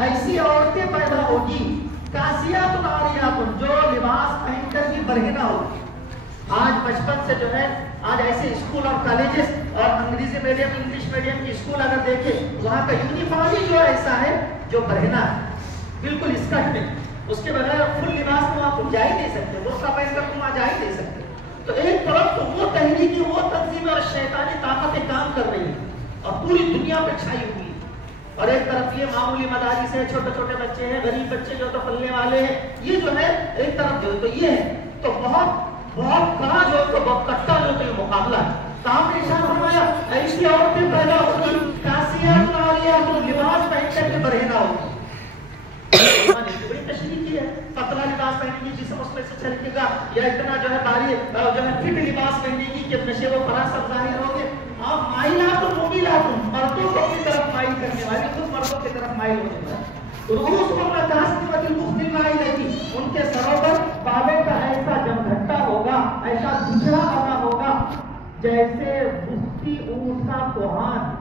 ایسی عورتیں پیدا ہوگی کاسیات عاریات جو لباس پہن کر بھی برہنہ ہوگی. آج بچپن سے جو ہے آج ایسے اسکول اور کالجز اور انگریزی میڈیم انگلش میڈیم کی اسکول اگر دیکھیں وہاں کا یونیفارم ہی جو ایسا ہے جو برہنہ ہے بالکل اسکرٹ میں, اس کے بغیر فل لباس میں وہاں تم جا ہی نہیں سکتے, برقع پہن کر تم وہاں جا ہی نہیں سکتے. تو ایک طرف تو وہ تحریکی وہ تنظیمیں اور شیطانی طاقتیں کام کر رہی ہیں اور پوری دنیا پہ چھائی ہوئی, اور ایک طرف یہ معمولی مدارس ہے, چھوٹے چھوٹے بچے ہیں, غریب بچے جو تو پلنے والے ہیں, یہ جو ہے ایک طرف جو تو یہ ہے تو بہت بہت کڑا جو ہے تو بہت کٹا جو تو یہ مقابلہ ہے. تو آپ نے ارشاد فرمایا ایسی عورتیں پیدا ہوگی کاسیات عاریات لباس پہن کر کے برہنہ ہوگی. بڑی تشریح کی ہے, پتلا لباس پہننے کی جسم اس میں سے چھلکے گا, یا اتنا جو ہے باری جو ہے فٹ لباس پہننے کی کہ نشے و فراز سب ظاہر ہو گے. آپ مائلات و مومیلات مردوں کو کی طرف مائل کرنے والی خود مردوں کی طرف مائل ہونے والی. رؤوس پر کاسمۃ البخت المائلۃ, ان کے سروں پر بالوں کا ایسا جمگھٹا ہوگا, ایسا بچھڑا بنا ہوگا جیسے بختی اونٹ کا کوہان.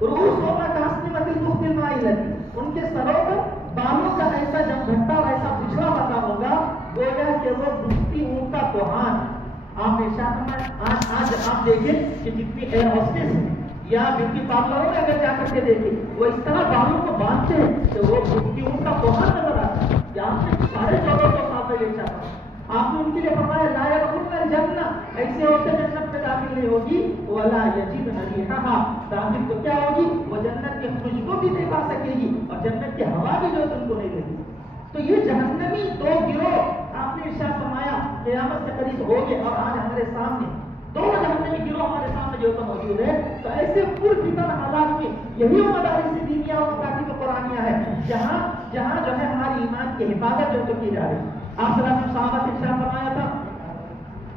رؤوس پر کاسمۃ البخت المائلۃ, ان کے سروں پر بالوں کا ایسا جمگھٹا اور ایسا بچھڑا بنا ہوگا گویا کہ وہ بختی اونٹ کا کوہان. آپ آج آپ دیکھیں کہ جتنی ایئر ہوسٹس ہیں یا بیوٹی پارلروں میں اگر جا کر کے دیکھیں وہ اس طرح بالوں کو باندھتے ہیں کہ وہ بختی اونٹ کا کوہان نظر آتا ہے. یا آپ نے 1450 سال پہلے چاہا آپ نے ان کے لیے فرمایا لا يدخلن الجنہ, ایسے عورتیں جنت میں داخل نہیں ہوگی, ولا یجدن ریحھا, داخل تو کیا ہوگی وہ جنت کی خوشبو بھی نہیں پا سکے گی اور جنت کی ہوا بھی جو ان کو نہیں لگے گی. تو یہ جہنمی دو گروہ آپ نے ارشاد فرمایا قیامت سے قریب ہوگے, اور آج ہمارے سامنے دو جہنمی گروہ ہمارے سامنے جو موجود ہے. تو ایسے پرفتن حالات میں یہی وہ مدارس دینیہ اور مکاتب قرآنیہ ہے جہاں جو ہے ہماری ایمان کی حفاظت جو کی جا رہی ہے. آپ صلی اللہ علیہ وسلم صحابہ سے ارشاد فرمایا تھا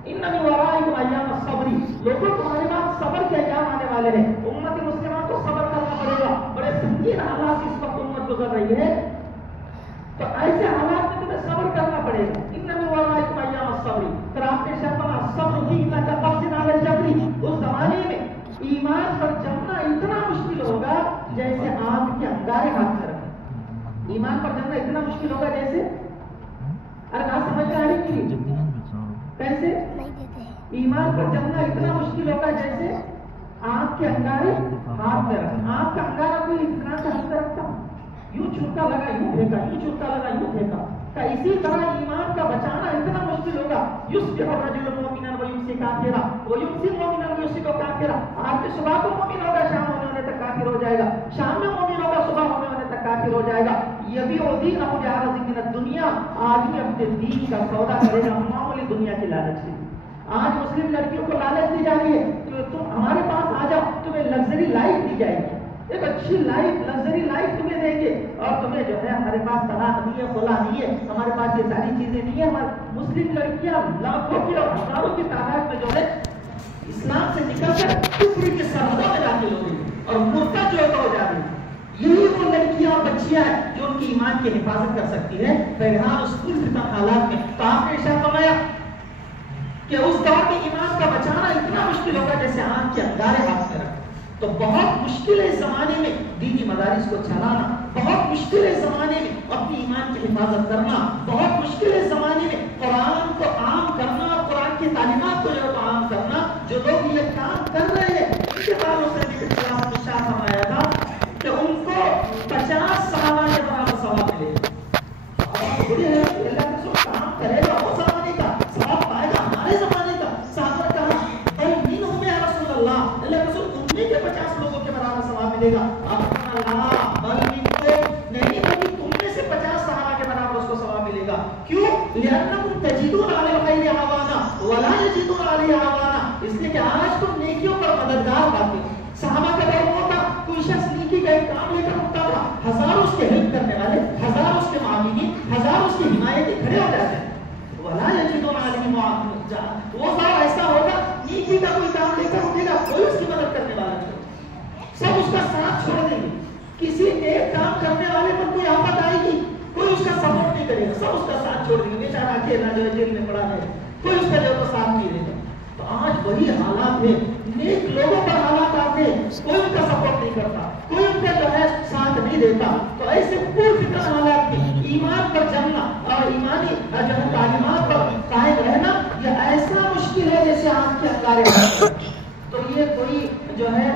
ان من ورائکم ایام الصبر, لوگوں تمہارے پاس صبر کے ایام آنے والے ہیں. امت مسلمہ کو صبر کرنا پڑے گا, بڑے سنگین حالات اس وقت امت گزر رہی ہے, تو ایسے حالات میں تمہیں صبر کرنا پڑے گا. ان من ورائکم ایام الصبر, پھر آپ نے ارشاد فرمایا الصبر فیہ کقبض علی الجبر, اس زمانے میں ایمان پر جمنا اتنا مشکل ہوگا جیسے آگ کے انگارے ہاتھ میں رکھیں. ایمان پر جمنا اتنا مشکل ہوگا جیسے, ارے بات سمجھ میں آ رہی ہے کیسے ایمان پر جمنا اتنا مشکل ہوگا جیسے آگ کے انگارے ہاتھ میں رکھیں. آگ کا انگارہ کوئی اتنا سے ہاتھ میں رکھتا, یوں چھٹکا لگا یوں پھینکا, یوں چھٹکا لگا یوں پھینکا. اسی طرح ایمان کا بچانا اتنا مشکل ہوگا. یصبح الرجل مؤمنا ویمسی کافرا ویمسی مؤمنا ویصبح کافرا, آج کے صبح کو مومن ہوگا شام ہونے تک کافر ہو جائے گا, شام میں مومن ہوگا صبح ہونے تک کافر ہو جائے گا. یبیع دینہ بعرض من الدنیا, آدمی اپنے دین کا سودا کرے گا معمولی دنیا کی لالچ سے. آج مسلم لڑکیوں کو لالچ دی جا رہی ہے کہ تم ہمارے پاس آ جاؤ, تمہیں لگژری لائف دی جائے گی, ایک اچھی لائف لگژری لائف تمہیں دیں گے, اور تمہیں جو ہے ہمارے پاس طلاق نہیں ہے, خلا نہیں ہے, ہمارے پاس یہ ساری چیزیں نہیں ہے. ہماری مسلم لڑکیاں لاکھوں کی اور ہزاروں کی تعداد میں جو ہے اسلام سے نکل کر کفر کی سرحدوں میں داخل ہو گئی اور مرتد جو ہو جا رہی ہے. یہی وہ لڑکیاں اور بچیاں ہیں جو ان کی ایمان کی حفاظت کر سکتی ہے بہرحال اس پرفتن حالات میں. تو آپ نے ارشاد فرمایا کہ اس دور میں ایمان کا بچانا اتنا مشکل ہوگا جیسے آگ کے انگارے ہاتھ میں رکھ. تو بہت مشکل ہے اس زمانے میں دینی مدارس کو چلانا, بہت مشکل ہے اس زمانے میں اپنی ایمان کی حفاظت کرنا, بہت مشکل ہے اس زمانے میں قرآن کو عام کرنا, قرآن کی تعلیمات کو جو ہے عام کرنا. جو لوگ یہ کام کر رہے ہیں ان کے باروں سے بھی اسلام نے ارشاد فرمایا تھا کہ ان کو 50 صحابہ کے برابر ثواب ملے گا. بڑی ہے اللہ کے ساتھ کام کرے گا وہ زمانے کا ثواب پائے گا, ہمارے زمانے کا. صحابہ نے کہا بل منہم یا رسول اللہ, اللہ کے ساتھ تمہیں کے 50 لوگوں کے برابر ثواب ملے گا. آپ اللہ بل منکم نہیں, بلکہ تم میں سے 50 صحابہ کے برابر اس کو ثواب ملے گا. کیوں؟ لأنکم تجدون علی الخیر عوانا ولا یجدون علی عوانا, اس لیے کہ آج تم نیکیوں پر مددگار پاتے ہو. صحابہ کا دور ہوتا کوئی شخص نیکی کا ایک کام لے کر اٹھتا تھا, ہزاروں اس کے ہیلپ کرنے والے, ہزاروں اس کے معاونین, ہزاروں اس کی حمایتی کھڑے ہو جاتے ہیں. ولا یجدون علی معاون, وہ دور ایسا ہوگا نیکی کا کوئی کام لے کر اٹھے گا, کوئی اس کی مدد کرنے والا نہیں, سب اس کا ساتھ چھوڑ دیں گے. کسی نیک کام کرنے والے پر کوئی آفت آئے گی کوئی اس کا سپورٹ نہیں کرے گا, سب اس کا ساتھ چھوڑ دیں گے. بیچارہ اکیلا جو ہے جیل میں پڑا ہے, کوئی اس کا جو ہے ساتھ نہیں دے گا. تو آج وہی حالات ہے, نیک لوگوں پر حالات آتے ہیں, کوئی ان کا سپورٹ نہیں کرتا, کوئی ان کا جو ہے ساتھ نہیں دیتا. تو ایسے پرفتن حالات میں ایمان پر جمنا اور ایمانی جو ہے تعلیمات پر قائم رہنا یہ ایسا مشکل ہے جیسے آنکھ کے انگارے. تو یہ کوئی جو ہے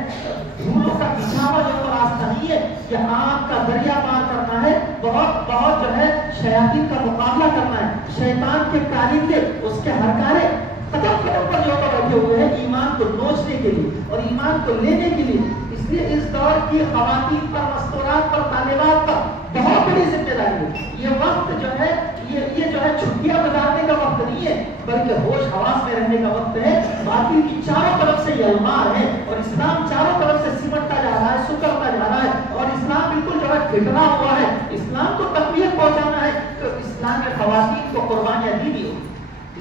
دھولوں کا بچھاوا جو راستہ نہیں ہے، یہ آنکھ کا دریا پار کرنا ہے. بہت بہت جو ہے شیاطین کا مقابلہ کرنا ہے. شیطان کے کارندے اس کے ہرکارے قدم قدم پر جو بیٹھے ہوئے ہیں ایمان کو نوچنے کے لیے اور ایمان کو لینے کے لیے. اس لیے اس دور کی خواتین پر، مستورات پر، طالبات پر بہت بڑی ذمہ داری ہے. یہ وقت جو ہے یہ جو ہے چھٹیاں گزارنے کا وقت نہیں ہے، بلکہ ہوش حواس میں رہنے کا وقت ہے. باطل کی چاروں طرف سے یہ المار ہے اور اسلام چاروں طرف سے سمٹتا جا رہا ہے، سکڑتا جا رہا ہے اور اسلام بالکل جو ہے ٹھٹرا ہوا ہے. اسلام کو تقویت پہنچانا ہے تو اسلام میں خواتین کو قربانیاں دینی ہوگی.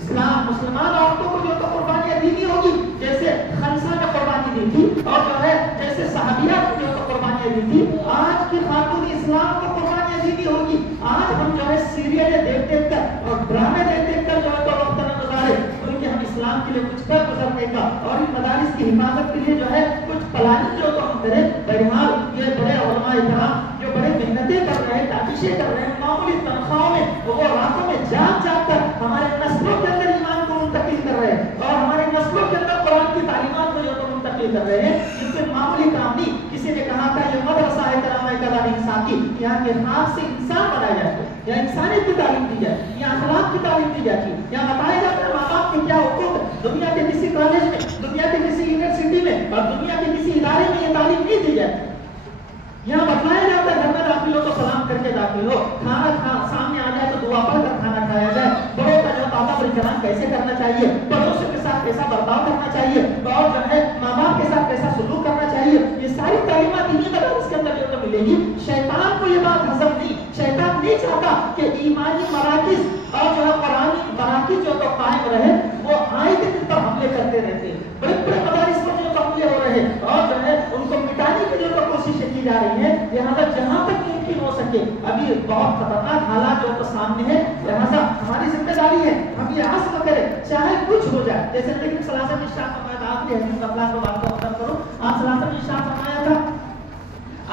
اسلام مسلمان عورتوں کو جو قربانیاں دینی ہوگی، جیسے خنسا نے قربانی دی تھی اور جو ہے جیسے صحابیات کو جو قربانیاں دی تھی، آج کی خاتون اسلام کو قربانیاں دینی ہوگی. آج ہم جو ہے سیریلیں دیکھ دیکھ کر اور ڈرامے دیکھ دیکھ کر جو ہے تو وقت نہ گزارے، بلکہ ہم اسلام کے لیے کچھ کر گزرنے کا اور ان مدارس کی حفاظت کے لیے جو ہے کچھ پلاننگ جو تو ہم کریں. بہرحال یہ بڑے علماء کرام جو بڑے محنتیں کر رہے ہیں، کوششیں کر رہے ہیں، معمولی تنخواہوں میں وہ راتوں میں جاگ جاگ کر ہمارے نسلوں کے اندر ایمان کو منتقل کر رہے ہیں اور ہمارے نسلوں کے اندر قرآن کی تعلیمات کو جو تو منتقل کر رہے ہیں. ان کے معمولی کام نہیں. کسی نے کہا تھا یہ مدرسہ ہے کرامہ کلام انسانی، یہاں کے خاص سے انسان بنایا جاتا ہے، یا انسانیت کی تعلیم دی جائے، یا اخلاق کی تعلیم دی جاتی ہے، یا بتایا جاتا ہے ماں باپ کے کیا حقوق ہے. دنیا کے کسی کالج میں، دنیا کے کسی یونیورسٹی میں اور دنیا کے کسی ادارے میں یہ تعلیم نہیں دی جاتی. یہاں بتایا جاتا ہے گھر میں داخل ہو تو سلام کر کے داخل ہو، کھانا سامنے آ جائے تو دعا پڑھ کر کھانا کھایا جائے، بڑوں کا جو آداب احترام کیسے کرنا چاہیے، پڑوسیوں کے ساتھ کیسا برتاؤ کرنا چاہیے اور جو ہے ماں باپ کے ساتھ کیسا سلوک کرنا چاہیے. یہ ساری تعلیمات انہیں مدارس کے اندر جو تو ملے گی. شیطان کو یہ بات ہضم نہیں. شیطان نہیں چاہتا کہ ایمانی مراکز اور جو ہے قرآنی مراکز جو تو قائم رہے. وہ آئے دن پر حملے کرتے رہتے ہیں، بڑے بڑے مدارس پر جو حملے ہو رہے ہیں اور جو ہے ان کو مٹانے کی جو کوششیں کی جا رہی ہیں. لہٰذا جہاں تک ممکن ہو سکے، ابھی بہت خطرناک حالات جو تو سامنے ہیں، لہٰذا ہماری ذمہ داری ہے ہم یہ عزم کریں چاہے کچھ ہو جائے. جیسے نبی صلی اللہ علیہ وسلم نے ارشاد فرمایا تھا، آخری حدیث اللہ کو بات کا مطلب کرو، آپ صلی اللہ علیہ وسلم نے ارشاد فرمایا تھا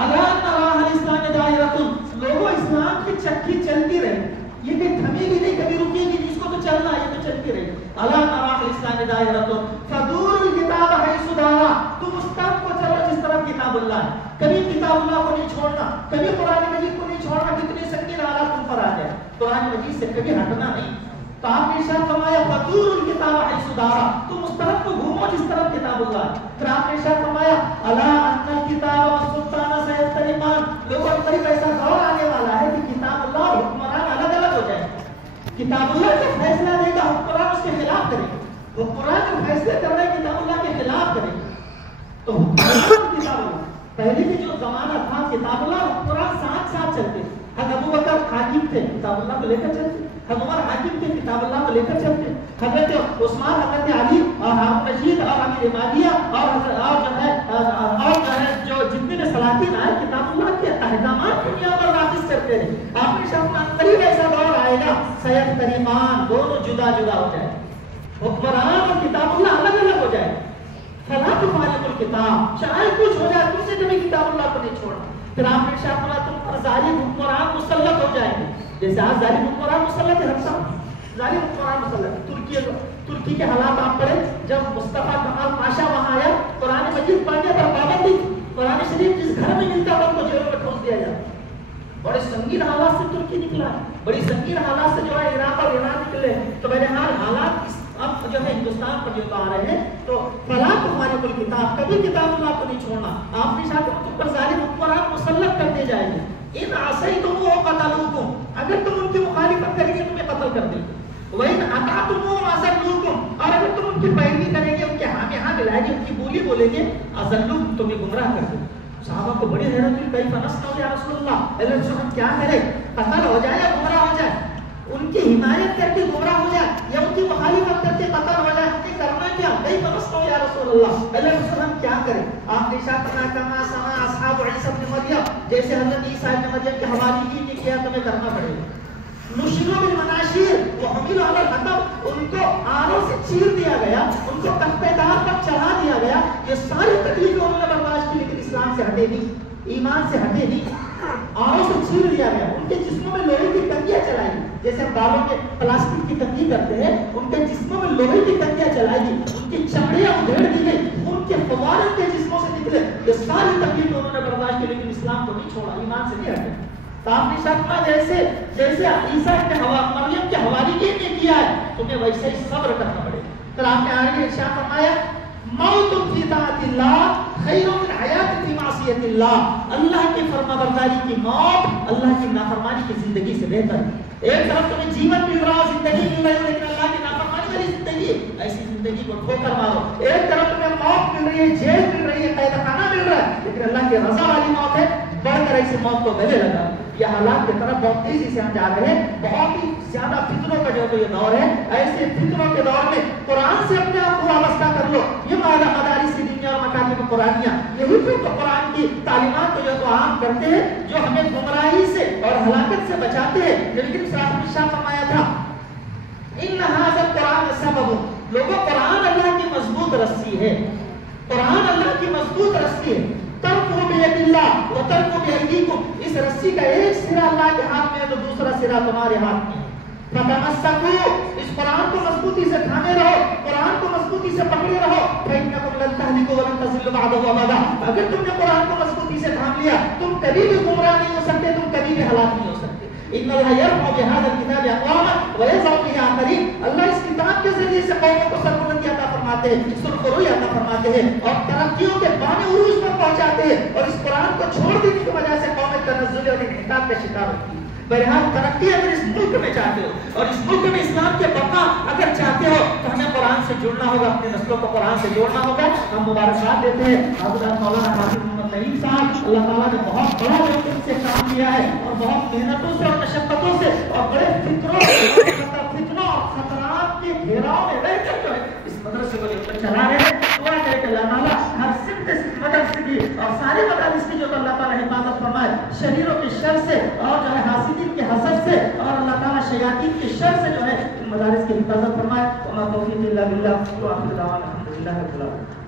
الا نراہ الاسلام دائرۃ، لوگوں اسلام کی چکی چلتی رہے، یہ کہ تھمے گی نہیں، کبھی رکے گی نہیں، اس کو تو چلنا ہے، یہ تو چلتی رہے. الا نراہ الاسلام دائرۃ فدور الکتاب حیث دارا، تم اس طرف کو چلو جس طرف کتاب اللہ ہے. کبھی کتاب اللہ کو نہیں چھوڑنا، کبھی قرآن مجید کو نہیں چھوڑنا. کتنے سنگین حالات تم پر آ جائے، قرآن مجید سے کبھی ہٹنا نہیں. تو آپ نے ارشاد فرمایا فدور الکتاب حیث دارا، تم اس طرف کو گھومو جس طرف کتاب اللہ ہے. پھر آپ نے ارشاد فرمایا الا ان الکتاب والسلطان سیفترقان، لوگوں پر ایسا دور آنے والا ہے کہ کتاب اللہ اور حکمران الگ الگ ہو جائے. کتاب اللہ جو فیصلہ دے گا حکمران اس کے خلاف کرے، حکمران جو فیصلے کر رہے ہیں کتاب اللہ کے خلاف کرے. تو حکمران کتاب اللہ، پہلے کے جو زمانہ تھا کتاب اللہ اور حکمران ساتھ ساتھ چلتے. حضرت ابو بکر حاکم تھے، کتاب اللہ کو لے کر چلتے. حضرت عمر حاکم تھے، کتاب اللہ کو لے کر چلتے. حضرت عثمان، حضرت علی اور ہارون رشید اور امیر معاویہ اور جو جتنے بھی سلاطین آئے کتاب اللہ کے احکامات دنیا پر نافذ کرتے رہے. آپ نے شاید قریب ایسا دور آئے گا سیفترقان، دونوں جدا جدا ہو جائے، حکمران اور کتاب اللہ الگ الگ ہو جائے. فلا تفارق الکتاب، چاہے کچھ ہو جائے تم سے کبھی کتاب اللہ کو نہیں چھوڑنا. پھر آپ نے ارشاد فرمایا تم پر ظالم حکمران مسلط ہو جائیں گے. جیسے آج ظالم حکمران مسلط ہے، ہر سب ظالم حکمران مسلط. ترکی کے حالات آپ پڑھیں، جب مصطفیٰ کمال پاشا وہاں آیا، قرآن مجید پڑھنے پر پابندی تھی. قرآن شریف جس گھر میں ملتا تھا ان کو جیلوں میں ٹھونس دیا جاتا. بڑے سنگین حالات سے ترکی نکلا ہے، بڑی سنگین حالات سے جو ہے عراق اور ایران نکلے. تو بہرحال حالات اب جو ہے ہندوستان پر جو آ رہے ہیں. تو فلا تفارق الکتاب، کبھی کتاب اللہ کو نہیں چھوڑنا. آپ نے شاید تم پر ظالم حکمران مسلط کرتے جائیں گے. ان عصیتموہ قتلوکم، اگر تم ان کی مخالفت کریں گے تمہیں قتل کر دیں گے. وَإِنْ أَطَعْتُمُوهُمْ أَضَلُّوكُمْ، اور اگر تم ان کی پیروی کریں گے، ان کے ہاں میں ہاں ملائیں گے، ان کی بولی بولیں گے، أَضَلُّوكُمْ، تمہیں گمراہ کر دیں. صحابہ کو بڑی حیرت ہوئی، کیف نصنع یا رسول اللہ، اللہ رسول ہم کیا کریں، قتل ہو جائے یا گمراہ ہو جائے، ان کی حمایت کر کے گمراہ ہو جائے یا ان کی مخالفت کر کے قتل ہو جائے، ہم کرنا کیا، کیف نصنع یا رسول اللہ، اللہ رسول ہم کیا کریں. آپ نے ارشاد فرمایا کما سمع اصحاب عیسی ابن مریم، جیسے حضرت عیسیٰ ابن مریم کے حواریین نے کیا تمہیں کرنا پڑے گا. نشروا بالمناشیر وحملوا علی الحطب، ان کو آروں سے چیر دیا گیا، ان کو تختے دار پر چڑھا دیا گیا. یہ ساری تکلیفیں انہوں نے برداشت کی، لیکن اسلام سے ہٹے نہیں، ایمان سے ہٹے نہیں. چھین لیا گیا، ان کے جسموں میں لوہے کی کنگیاں چلائی گئی، جیسے ہم بالوں میں پلاسٹک کی کنگھی کرتے ہیں، ان کے جسموں میں لوہے کی کنگیاں چلائی گئی، ان کی چمڑیاں ادھیڑ دی گئی، ان کے فوارے ان کے جسموں سے نکلے، یہ ساری تکلیف انہوں نے برداشت کی، لیکن اسلام کو نہیں چھوڑا، ایمان سے نہیں ہٹے۔ تو آپ نے شرما جیسے عیسیٰ کے مریم کے حواریین نے کیا ہے، تمہیں ویسے ہی صبر کرنا پڑے گا۔ پھر آپ نے آگے ارشاد فرمایا موت فی طاعت اللہ خیر من حیات فی معصیت اللہ، اللہ کی فرمانبرداری کی موت اللہ کی نافرمانی کی زندگی سے بہتر ہے۔ ایک طرف تمہیں جیون مل رہا ہو، زندگی مل رہی ہو، لیکن اللہ کی نافرمانی والی زندگی، ایسی زندگی کو ٹھوکر مارو۔ ایک طرف تمہیں موت مل رہی ہے، جیل مل رہی ہے، قید خانہ مل رہا ہے، لیکن اللہ کی رضا والی موت ہے، بڑھ کر ایسی موت کو گلے لگا۔ یہ حالات کی طرف بہت تیزی سے ہم جا رہے ہیں، بہت ہی زیادہ فتنوں کا جو یہ دور ہے، ایسے فتنوں کے دور میں قرآن سے اپنے آپ کو وابستہ کر لو۔ یہ مدارس کی دنیا اور مکاتب قرآنیہ، یہی تو قرآن کی تعلیمات کو جو تو عام کرتے ہیں، جو ہمیں گمراہی سے اور ہلاکت سے بچاتے ہیں۔ لیکن صاحب نے شاہ فرمایا تھا ان ھذا القرآن سبب، لوگوں قرآن اللہ کی مضبوط رسی ہے، قرآن اللہ کی مضبوط رسی ہے۔ ترکو بید اللہ و ترکو بایدیکم، اس رسی کا ایک سرا اللہ کے ہاتھ میں ہے تو دوسرا سرا تمہارے ہاتھ میں ہے۔ فتمسکو، اس قرآن کو مضبوطی سے تھامے رہو، قرآن کو مضبوطی سے پکڑے رہو۔ فإنکم لن تہلکوا ولن تضلوا بعدہ ابدا، اگر تم نے قرآن کو مضبوطی سے تھام لیا، تم کبھی بھی گمراہ نہیں ہو سکتے، تم کبھی بھی ہلاک نہیں ہو سکتے۔ ان اللہ یرفع بہذا الکتاب اقواما ویضع به آخرین، اللہ اس کتاب کے ذریعے سے قوموں کو سربلندی عطا فرماتے ہیں، سرخروئی عطا فرماتے ہیں، اور ترقیوں کے بانے عروج پر پہنچاتے ہیں، اور اس قرآن کو چھوڑ دینے کی وجہ سے قومیں تنزل اور انحطاط کا شکار ہوتی ہیں۔ بہرحال ترقی اگر اس ملک میں چاہتے ہو اور اس ملک میں اسلام کے بقا اگر چاہتے ہو تو ہمیں قرآن سے جڑنا ہوگا، اپنے نسلوں کو قرآن سے جوڑنا ہوگا۔ ہم مبارکباد دیتے ہیں حضرت مولانا حافظ محمد نعیم صاحب، اللہ تعالیٰ نے بہت بڑا وقت سے کام کیا ہے اور بہت محنتوں سے اور مشقتوں سے اور بڑے فتنوں اور خطرات کے گھیراؤ میں رہ کر جو ہے اس مدرسے کو چلا رہے ہیں۔ دعا کرے کہ اللہ تعالیٰ ہر سمت مدرسے کی اور سارے مدارس کی جو اللہ تعالیٰ حفاظت فرمائے، شریروں کے شر سے اور جو ہے حاسدین کے حسد سے اور اللہ تعالیٰ شیاطین کے شر سے جو ہے ان مدارس کی حفاظت فرمائے۔ وما توفیق الا باللہ، وآخر دعوانا الحمدللہ رب العالمین۔